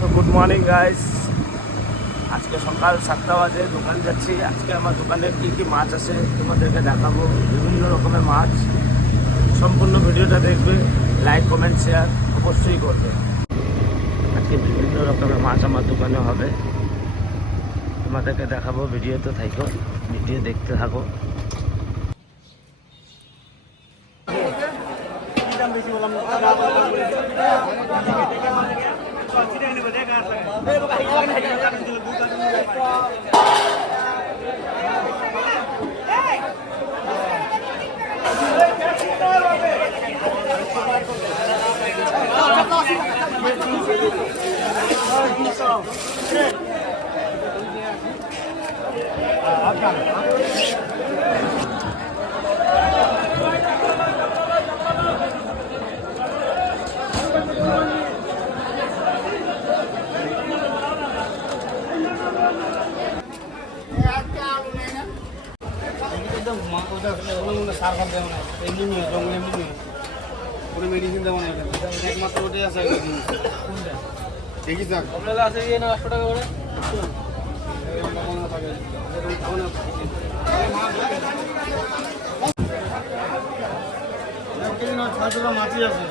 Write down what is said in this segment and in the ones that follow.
তো good morning guys, আজকে সকাল 7টা বাজে দোকান যাচ্ছি। আজকে আমার দোকানে কী কী মাছ আছে তোমাদেরকে দেখাবো, বিভিন্ন রকমের মাছ। সম্পূর্ণ ভিডিওটা দেখবে, লাইক কমেন্ট শেয়ার অবশ্যই করবে। আজকে বিভিন্ন রকমের মাছ আমার দোকানে হবে, তোমাদেরকে দেখাবো। ভিডিওতে থাকো, ভিডিও দেখতে থাকো। সার খাদ্য দেওয়া নাই, এমনি নিয়ে জঙ্গল এমনি নিয়ে কোনো মেডিসিন দেওয়া নাই, একমাত্র ওটাই আছে। কোনটা দেখি যাক আপনারা আছে না 800 টাকা করে মাছি আছে।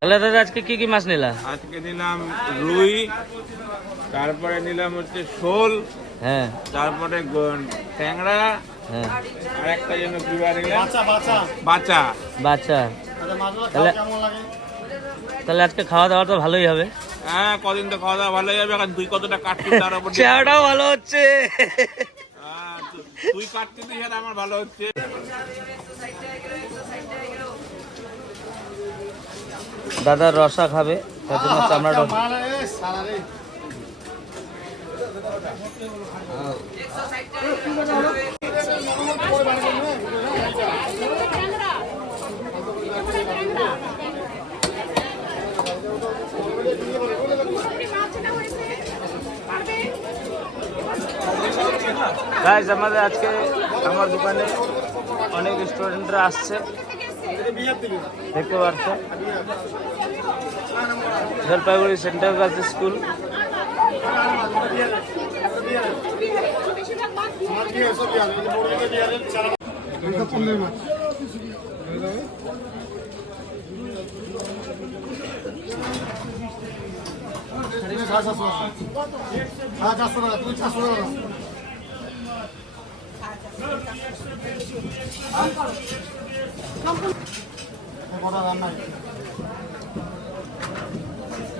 তাহলে দাদা আজকে কি কি মাছ নিলা? আজকে নিলাম রুই, তারপরে নিলাম হচ্ছে শোল, হ্যাঁ, তারপরে ট্যাংরা, হ্যাঁ, আর একটা যেন বিবার নিলাম বাচা। বাচ্চা। তাহলে কেমন লাগে? তাহলে আজকে খাওয়া দাওয়া তো ভালোই হবে। হ্যাঁ, কদিন তো খাওয়া দাওয়া ভালো যাবে। এখন তুই কতটা কাটছিস তার উপর চেহারাটাও ভালো হচ্ছে। তুই কাটছিস আর আমার ভালো হচ্ছে। দাদা রসা খাবে, তার জন্য চামড়াটা গাইস, আমাদের আজকে আমার দোকানে অনেক স্টুডেন্টরা আসছে, দেখতে পাচ্ছ। Jalpaiguri central girls school.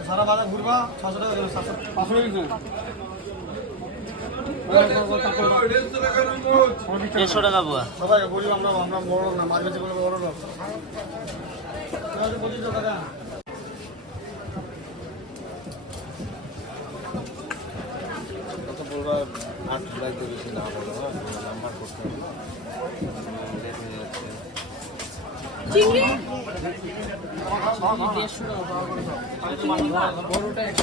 সারা বাজার ঘুরবা 600 টাকা দেবে, 500 দেড়শো টাকা বুয়া। সবাই গরিব, আমরা বড় লোক না, মাছ বেচে কোনো বড় লোক। কত বলবা 8 লাইতে বেশি না বলো, নাম্বার করতে হবে। চিংড়ি বড়টা 100 টাকা।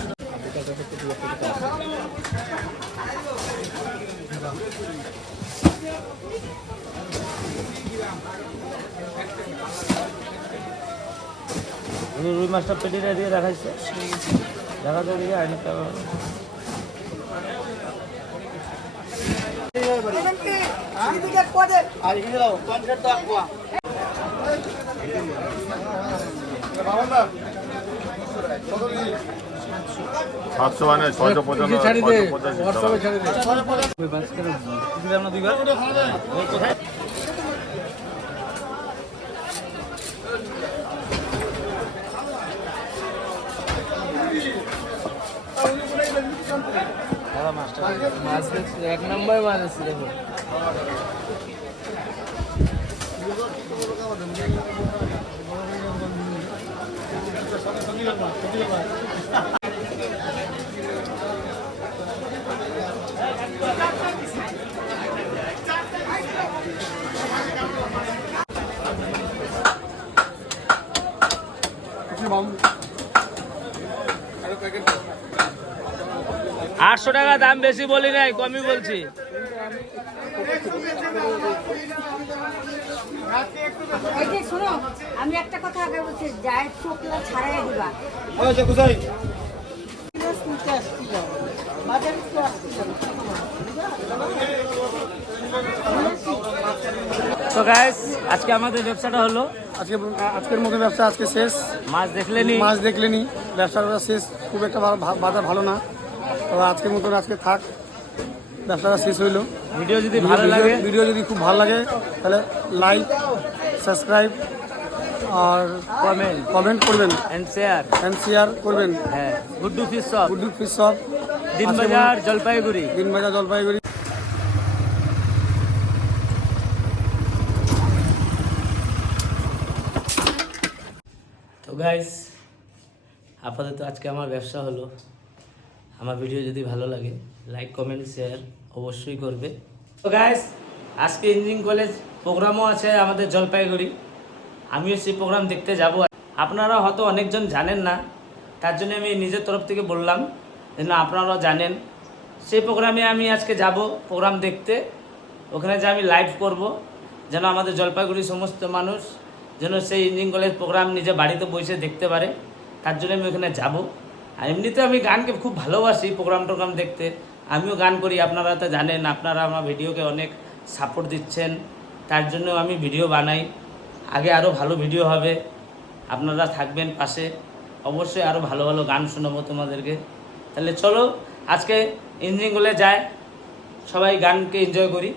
রুই মাছটা পেটিটা দিয়ে দেখাইছে, দেখাতে দিয়ে আইনটা আর এখানে দাও 50 টাকা পোয়া। সাতশো মানে 655। মাছ এক নম্বর মাছ আছে, দেখো। আটশো টাকা দাম, বেশি বলি নাই, কমই বলছি। এই যে শোনো, আমি একটা কথা আগে বলছি, জায়ের চোখলা ছাড়াই দিবা। আচ্ছা কোথায় তো গাইস আজকে আমাদের ব্যবসাটা হলো আজকের মতো ব্যবসা আজকে শেষ। মাছ দেখলেনি, মাছ দেখলেনি, ব্যবসাটা শেষ। খুব একটা বাজার ভালো না, তো আজকের মতন আজকে থাক, ব্যবসাটা শেষ হইলো। ভিডিও যদি ভালো লাগে, ভিডিও যদি খুব ভালো লাগে তাহলে লাইক, সাবস্ক্রাইব আর কমেন্ট করবেন এন্ড শেয়ার। এন্ড শেয়ার করবেন। হ্যাঁ, Guddu fish shop, Guddu fish shop, Dinbazar, Jalpaiguri. Dinbazar, Jalpaiguri. তো গাইস আপাতত আজকে আমার ব্যবসা হলো। আমার ভিডিও যদি ভালো লাগে লাইক কমেন্ট শেয়ার অবশ্যই করবে। তো গাইস আজকে ইঞ্জিনিয়ারিং কলেজ প্রোগ্রামও আছে আমাদের জলপাইগুড়ি, আমিও সেই প্রোগ্রাম দেখতে যাব। আপনারা হয়তো অনেকজন জানেন না, তার জন্য আমি নিজের তরফ থেকে বললাম যেন আপনারাও জানেন। সেই প্রোগ্রামে আমি আজকে যাব প্রোগ্রাম দেখতে, ওখানে যে আমি লাইভ করব, যেন আমাদের জলপাইগুড়ির সমস্ত মানুষ যেন সেই ইঞ্জিনিয়ারিং কলেজ প্রোগ্রাম নিজে বাড়িতে বসে দেখতে পারে, তার জন্য আমি ওখানে যাব। আর এমনিতে আমি গানকে খুব ভালোবাসি, প্রোগ্রাম দেখতে আমিও গান করি, আপনারা তো জানেন। আপনারা আমার ভিডিওকে অনেক সাপোর্ট দিচ্ছেন, তার জন্য আমি ভিডিও বানাই। আগে আরও ভালো ভিডিও হবে, আপনারা থাকবেন পাশে, অবশ্যই আরও ভালো ভালো গান শোনাবো তোমাদেরকে। তাহলে চলো আজকে ইঞ্জিনিয়ারিং কলেজ যায়, সবাই গানকে এনজয় করি।